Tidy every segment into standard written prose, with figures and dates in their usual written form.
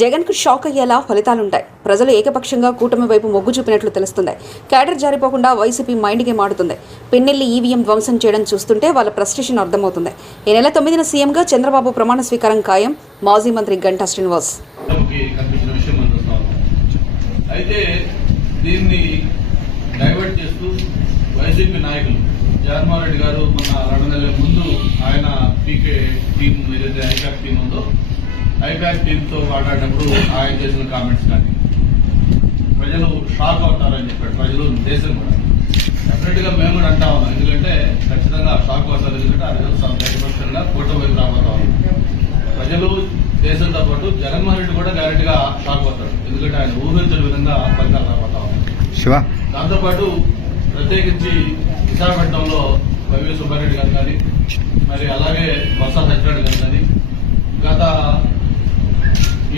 జగన్కు షాక్ అయ్యేలా ఫలితాలుంటాయి. ప్రజలు ఏకపక్షంగా కూటమి వైపు మొగ్గు చూపినట్లు తెలుస్తుంది. క్యాడర్ జారిపోకుండా వైసీపీ మైండ్ గేమ్ ఆడుతుంది. పిన్నెల్లి ఈవీఎం ధ్వంసం చేయడం చూస్తుంటే వాళ్ళ ఫ్రస్ట్రేషన్ అర్థమవుతుంది. ఈ నెల 9న సీఎంగా చంద్రబాబు ప్రమాణ స్వీకారం ఖాయం. మాజీ మంత్రి గంటా శ్రీనివాస్. అయితే దీన్ని డైవర్ట్ చేస్తూ వైసీపీ నాయకులు జగన్మోహన్ రెడ్డి గారు మొన్న 2 నెలల ముందు ఆయన పీకే టీం ఏదైతే ఐపాక్ టీం ఉందో ఐపాక్ టీంతో మాట్లాడినప్పుడు ఆయన చేసిన కామెంట్స్ కానీ ప్రజలు షాక్ అవుతారని చెప్పాడు. ప్రజలు దేశం కూడా డెఫినెట్ గా మేము కూడా అంటా ఉన్నాం. ఎందుకంటే ఖచ్చితంగా షాక్ అవుతారు. ఎందుకంటే ఆ ప్రజలు ప్రతిపక్షంగా కూటమి వైపు రాబోతా ఉన్నారు. ప్రజలు దేశంతో పాటు జగన్మోహన్ రెడ్డి కూడా గ్యారెంటీగా షాక్ అవుతాడు. ఎందుకంటే ఆయన ఊహించిన విధంగా ఫలితాలు రాబోతా ఉన్నారు. దాంతోపాటు ప్రత్యేకించి విశాఖపట్నంలో వైవి సుబ్బారెడ్డి గారు కానీ మరి అలాగే బొత్స సత్యనారాయణ గారు కానీ గత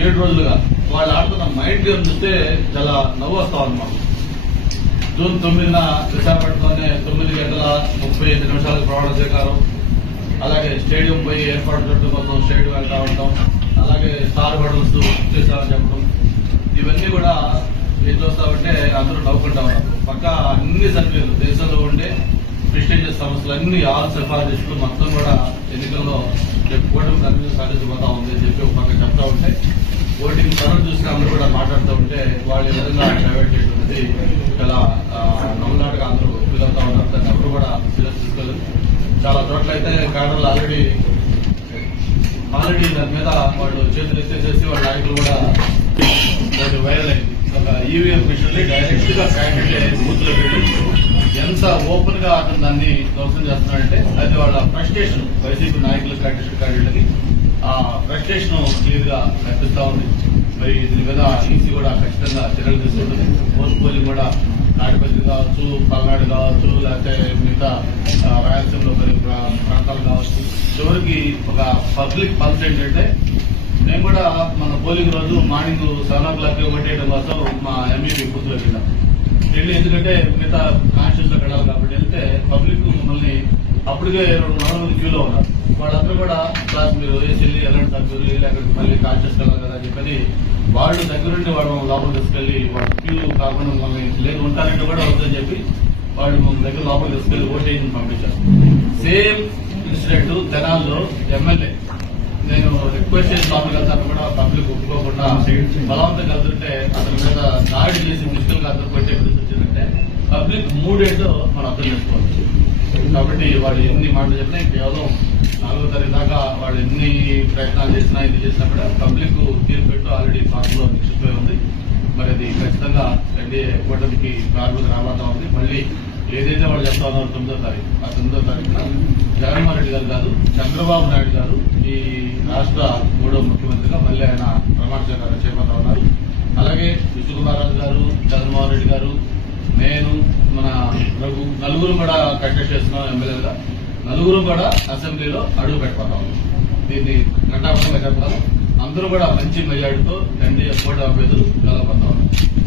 7 రోజులుగా వాళ్ళు ఆడుతున్న మైండ్ గేమ్ చూస్తే చాలా నవ్వు వస్తా ఉంది మాకు. జూన్ 9న విశాఖపట్నంలోనే 9:35 ప్రమాణ స్వీకారం, అలాగే స్టేడియం పోయి ఏర్పాటు చేయడం కోసం స్టేడియం వెళ్తా ఉంటాం, అలాగే స్టార్ హోటల్స్ చేస్తామని చెప్పడం, ఇవన్నీ కూడా ఏం చూస్తామంటే అందరూ నవ్వుకుంటా ఉన్నారు. పక్క అన్ని సర్వేలు దేశంలో ఉండే ప్రెస్టీజియస్ సంస్థలు అన్ని ఆల్ సిఫారసులు మొత్తం కూడా ఎన్నికల్లో కూటమి కన్వీనర్ సాధించబోతా ఉంది అని చెప్పి ఒక పక్క చెప్తా ఉంటే ఓటింగ్ పనులు చూసి అందరూ కూడా మాట్లాడుతూ ఉంటే వాళ్ళు ఈ విధంగా డైవర్ట్ చేయడం అనేది చాలా నవ్వులాటగా అందరూ ఫీల్ అవుతా ఉన్నారు. దాన్ని ఎవరు కూడా సీరియస్ తీసుకోలేదు. చాలా చోట్ల అయితే కారణాలు ఆల్రెడీ దాని మీద వాళ్ళు చేతులు ఎత్తేసేసి వాళ్ళ నాయకులు కూడా వైరల్ అయింది. ఒక ఈవీఎం మిషన్ డైరెక్ట్ గా క్యాండిడేట్ బూత్ లో వెళ్ళి ఎంత ఓపెన్ గా అతను దాన్ని ధ్వంసం చేస్తున్నాడంటే అది వాళ్ళ ఫ్రస్ట్రేషన్ వైసీపీ నాయకులు క్యాండిడేట్లకి ఆ ఫ్రస్ట్రేషన్ క్లియర్ గా కనిపిస్తా ఉంది. మరి దీని మీద ఈసీ కూడా ఖచ్చితంగా చర్యలు తీసుకుంటుంది. పోస్ట్ పోలింగ్ కూడా తాడిపత్రి కావచ్చు, పల్నాడు కావచ్చు, లేకపోతే మిగతా రాయలసీమలో మరి ప్రాంతాలు కావచ్చు. చివరికి ఒక పబ్లిక్ పల్స్ ఏంటంటే మేము కూడా మన పోలింగ్ రోజు మార్నింగ్ 7 o'clock ఓటేయడం కోసం మా ఎంఈపీ బూత్ లోకి వెళ్ళి, ఎందుకంటే మిగతా కాన్స్టిట్యూన్స్ లోకి వెళ్ళాలి కాబట్టి వెళ్తే పబ్లిక్ మమ్మల్ని అప్పటికే 200 మంది క్యూలో ఉన్నారు. వాళ్ళందరూ కూడా క్లాస్ మీరు వేసి వెళ్ళి ఎలాంటి సభ్యులు లేకపోతే మళ్ళీ కాన్స్టిట్యూన్స్ వెళ్ళాలి కదా అని చెప్పని వాళ్ళు దగ్గరుండి వాళ్ళు లోపల తీసుకెళ్లి వాళ్ళు క్యూ కాకుండా మమ్మల్ని లేదు ఉంటారంటే కూడా వద్దని చెప్పి వాళ్ళు మన దగ్గర లోపల తీసుకెళ్లి ఓటేసి పంపించారు. సేమ్ ఇన్సిడెంట్ తెనాల్లో ఎమ్మెల్యే నేను రిక్వెస్ట్ చేసి లోపలికి వెళ్తాను కూడా పబ్లిక్ ఒప్పుకోకుండా బలవంతంగా వెళ్తుంటే అతని మీద దాడి చేసి ఫిజికల్ గా అతను కొట్టే పరిస్థితి వచ్చిందంటే పబ్లిక్ 3 ఏళ్ళు మనం అర్థం చేసుకోవచ్చు. కాబట్టి వాళ్ళు ఎన్ని మాటలు చెప్పినా కేవలం 4వ తారీఖు దాకా వాళ్ళు ఎన్ని ప్రయత్నాలు చేసినా ఇది చేసినా కూడా పబ్లిక్ తీర్పు పెట్టు ఆల్రెడీ పార్టీలో నిశ్చితమై ఉంది. మరి అది ఖచ్చితంగా ఎన్డీఏ కూటమికి ప్రారంభం రాబోతా ఉంది. మళ్ళీ ఏదైతే వాళ్ళు చెప్తా ఉన్నారు 9వ తారీఖు, ఆ 9వ తారీఖున జగన్మోహన్ రెడ్డి గారు కాదు చంద్రబాబు నాయుడు గారు ఈ రాష్ట్ర 3వ ముఖ్యమంత్రిగా మళ్ళీ ఆయన ప్రమాణ స్వీకారం చేపడతా ఉన్నారు. అలాగే విష్ణుకుమార్ రాజు గారు, జగన్మోహన్ రెడ్డి గారు, నేను, మన రఘు నలుగురు కూడా కంటెస్ట్ చేస్తున్నాం ఎమ్మెల్యేలుగా. నలుగురు కూడా అసెంబ్లీలో అడుగు పెట్టబోతాం. దీన్ని ఘంటాపథంగా చెప్పగలం. అందరూ కూడా మంచి మెజార్టీతో ఎన్డీఏ కూటమి అభ్యర్థులు గెలవబోతా ఉన్నారు.